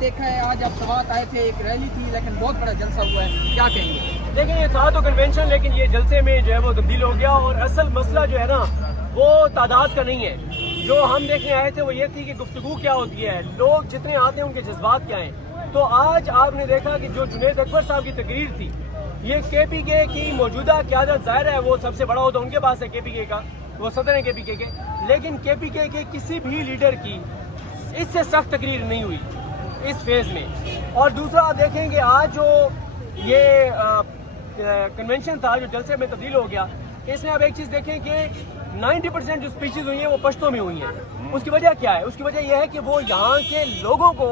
देखा है आज आप सवात आए थे, एक रैली थी लेकिन बहुत बड़ा जलसा हुआ है, क्या कहेंगे? देखिए ये था तो कन्वेंशन, लेकिन ये जलसे में जो है वो तब्दील हो गया। और असल मसला जो है ना वो तादाद का नहीं है। जो हम देखने आए थे वो ये थी कि गुफ्तगू क्या होती है, लोग जितने आते हैं उनके जज्बात क्या हैं। तो आज आपने देखा कि जो जुनैद अकबर साहब की तकरीर थी, ये KPK की मौजूदा क़यादत ज़ाहिर है वो सबसे बड़ा हो तो उनके पास है KPK का, वो सदर है KPK के, लेकिन KPK के किसी भी लीडर की इससे सख्त तकरीर नहीं हुई इस फेज़ में। और दूसरा आप देखेंगे आज जो ये कन्वेंशन था जो जलसे में तब्दील हो गया, इसमें आप एक चीज़ देखें कि 90% जो स्पीचेस हुई हैं वो पश्तो में हुई हैं। उसकी वजह क्या है? उसकी वजह यह है कि वो यहाँ के लोगों को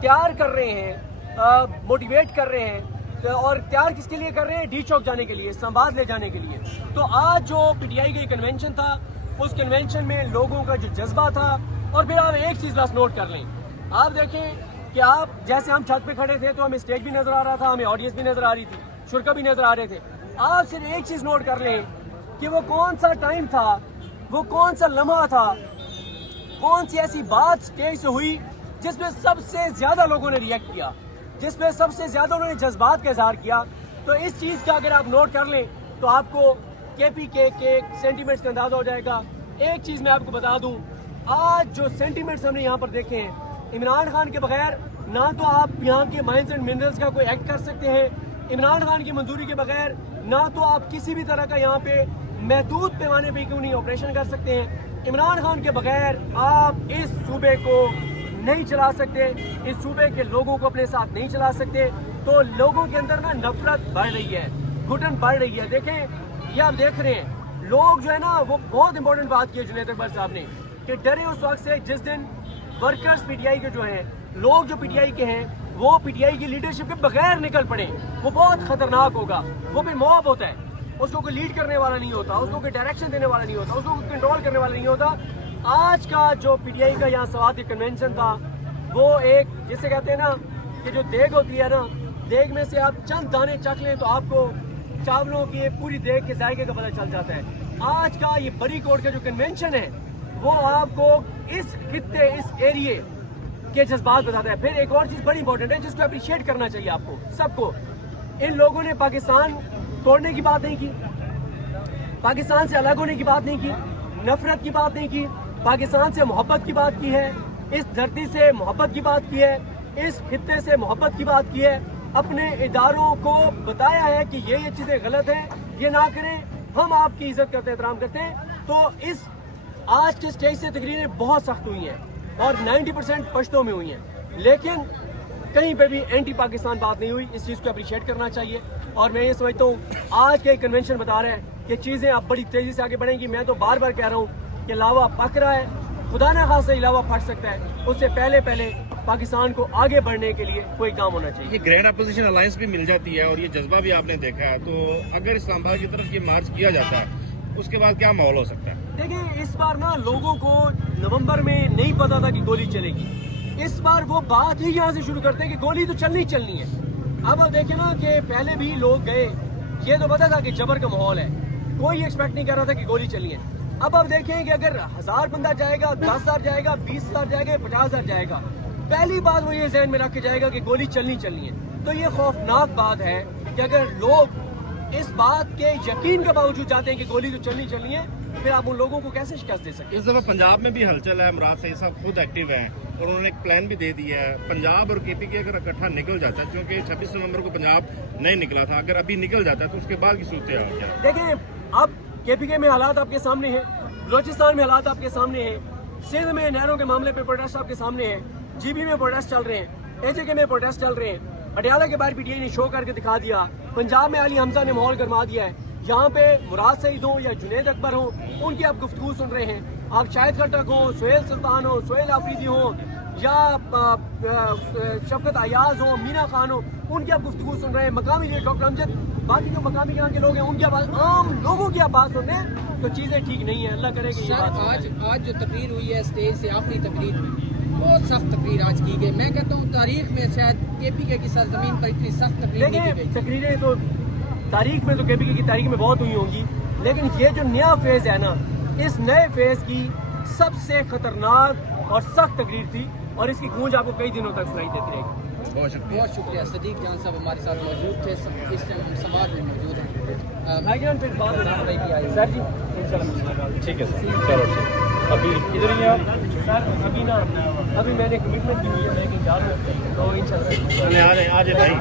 तैयार कर रहे हैं, मोटिवेट कर रहे हैं। और तैयार किसके लिए कर रहे हैं? डी चौक जाने के लिए, इस्लामाबाद ले जाने के लिए। तो आज जो PTI का कन्वेंशन था, उस कन्वेंशन में लोगों का जो जज्बा था। और फिर आप एक चीज़ बस नोट कर लें, आप देखें कि आप जैसे हम छत पे खड़े थे तो हमें स्टेज भी नज़र आ रहा था, हमें ऑडियंस भी नज़र आ रही थी, शुरका भी नज़र आ रहे थे। आप सिर्फ एक चीज़ नोट कर लें कि वो कौन सा टाइम था, वो कौन सा लम्हा था, कौन सी ऐसी बात स्टेज से हुई जिसमें सबसे ज़्यादा लोगों ने रिएक्ट किया, जिसमें सबसे ज़्यादा उन्होंने जज्बात का इजहार किया। तो इस चीज़ का अगर आप नोट कर लें तो आपको KPK के सेंटीमेंट्स का अंदाज़ा हो जाएगा। एक चीज़ मैं आपको बता दूँ, आज जो सेंटीमेंट्स हमने यहाँ पर देखे हैं, इमरान खान के बगैर ना तो आप यहाँ के माइंस एंड मिनरल्स का कोई एक्ट कर सकते हैं, इमरान खान की मंजूरी के बगैर ना तो आप किसी भी तरह का यहाँ पे महदूद पैमाने पे क्यों नहीं ऑपरेशन कर सकते हैं। इमरान खान के बगैर आप इस सूबे को नहीं चला सकते, इस सूबे के लोगों को अपने साथ नहीं चला सकते। तो लोगों के अंदर ना नफरत बढ़ रही है, घुटन बढ़ रही है। देखें ये आप देख रहे हैं, लोग जो है ना वो बहुत इंपॉर्टेंट बात की है जुनैद अकबर साहब ने कि डरे उस वक्त से जिस दिन वर्कर्स PTI के जो हैं, लोग जो PTI के हैं वो PTI की लीडरशिप के बगैर निकल पड़े, वो बहुत खतरनाक होगा। वो फिर मॉब होता है, उसको कोई लीड करने वाला नहीं होता, उसको कोई डायरेक्शन देने वाला नहीं होता, उसको कोई कंट्रोल करने वाला नहीं होता। आज का जो PTI का यहाँ सवात कन्वेंशन था वो एक जिसे कहते हैं ना कि जो देग होती है ना, देग में से आप चंद दाने चख लें तो आपको चावलों की पूरी देग के जायके का पता चल जाता है। आज का ये बड़ी कोर्ट का जो कन्वेंशन है वो आपको इस खित्ते, इस एरिए के जज्बात बताता है। फिर एक और चीज़ बड़ी इंपॉर्टेंट है जिसको अप्रिशिएट करना चाहिए आपको सबको, इन लोगों ने पाकिस्तान तोड़ने की बात नहीं की, पाकिस्तान से अलग होने की बात नहीं की, नफरत की बात नहीं की, पाकिस्तान से मोहब्बत की बात की है, इस धरती से मोहब्बत की बात की है, इस खित्ते से मोहब्बत की बात की है। अपने इदारों को बताया है कि ये चीज़ें गलत हैं, ये ना करें, हम आपकी इज्जत करते हैं, एहतराम करते हैं। तो इस आज के स्टेज से तकरीरें बहुत सख्त हुई हैं और 90% पश्तों में हुई हैं, लेकिन कहीं पे भी एंटी पाकिस्तान बात नहीं हुई। इस चीज़ को अप्रिशिएट करना चाहिए। और मैं ये समझता हूँ आज के कन्वेंशन बता रहे हैं कि चीज़ें अब बड़ी तेज़ी से आगे बढ़ेंगी। मैं तो बार बार कह रहा हूँ कि लावा पक रहा है, खुदा ना खासा ही लावा फट सकता है, उससे पहले पाकिस्तान को आगे बढ़ने के लिए कोई काम होना चाहिए। ये ग्रैंड अपोजिशन अलायंस भी मिल जाती है और ये जज्बा भी आपने देखा है, तो अगर इस्लामाबाद की तरफ ये मार्च किया जाता है उसके बाद क्या माहौल हो सकता है? देखिए इस बार ना लोगों को नवंबर में नहीं पता था कि गोली चलेगी, इस बार वो बात ही यहाँ से शुरू करते हैं कि गोली तो चलनी है। अब आप देखें ना कि पहले भी लोग गए, ये तो पता था कि जबर का माहौल है, कोई एक्सपेक्ट नहीं कर रहा था कि गोली चलनी है। अब आप देखें कि अगर 1000 बंदा जाएगा, 10,000 जाएगा, 20,000 जाएगा, 50,000 जाएगा, पहली बात वो ये जहन में रख के जाएगा कि गोली चलनी है। तो ये खौफनाक बात है कि अगर लोग इस बात के यकीन के बावजूद चाहते हैं कि गोली तो चलनी है, फिर आप उन लोगों को कैसे शिकस्त दे सकते हैं? इस दफा पंजाब में भी हलचल है, मुराद सईद साहब खुद एक्टिव है और उन्होंने एक प्लान भी दे दिया है। पंजाब और KPK अगर इकट्ठा निकल जाता है, क्योंकि 26 नवंबर को पंजाब नहीं निकला था, अगर अभी निकल जाता है तो उसके बाद की सूरत हाल क्या है? देखें अब KPK में हालात आपके सामने हैं, बलोचिस्तान में हालात आपके सामने हैं, सिंध में नहरों के मामले पे प्रोटेस्ट आपके सामने है, GB में प्रोटेस्ट चल रहे हैं, AJK में प्रोटेस्ट चल रहे हैं, पटियाला के बाहर PTI ने शो करके दिखा दिया, पंजाब में अली हमजा ने माहौल गरमा दिया है। यहाँ पे मुराद सईद हो या जुनैद अकबर हो, उनकी आप गुफ्तगू सुन रहे हैं, आप शाहिद खट्टक हो, सुहेल सुल्तान हो, सुहेल आफरीदी हो या शफकत अयाज हो, मीना खान हो, उनकी आप गुफ्तगू सुन रहे हैं, मकामी जो डॉक्टर अमजद, बाकी जो मकामी यहाँ के लोग हैं उनकी आवाज़, आम लोगों की आप बात सुन रहे हैं, तो चीज़ें ठीक नहीं है। अल्लाह करे कि आज जो तकरीर हुई है स्टेज से आखिरी तकरीर हुई, बहुत सख्त तकरीर आज की गई। मैं कहता हूँ तारीख में शायद KPK की सरजमीन पर इतनी सख्त तकरीर नहीं की गई। तकरीरें तो तारीख में तो KPK की तारीख में बहुत हुई होंगी, लेकिन ये जो नया फेज़ है ना, इस नए फेज़ की सबसे खतरनाक और सख्त तकरीर थी اور اس کی گونج آپ کو کئی دنوں تک سنائی دیتی رہے گی. بہت شکریہ. بہت شکریہ. صدیق جان صاحب ہمارے ساتھ موجود تھے, اس ٹائم ہم سماج میں موجود ہیں. بھائی جان پھر بات بھائی بھی آئے. سر جی انشاءاللہ. ٹھیک ہے سر, چلو ٹھیک. ابھی ادھر ہی آپ سر ابھی نا ابھی میں نے کمٹمنٹ کی ہوئی ہے میں کہیں جا رہا ہوں تو انشاءاللہ آ جائیں بھائی.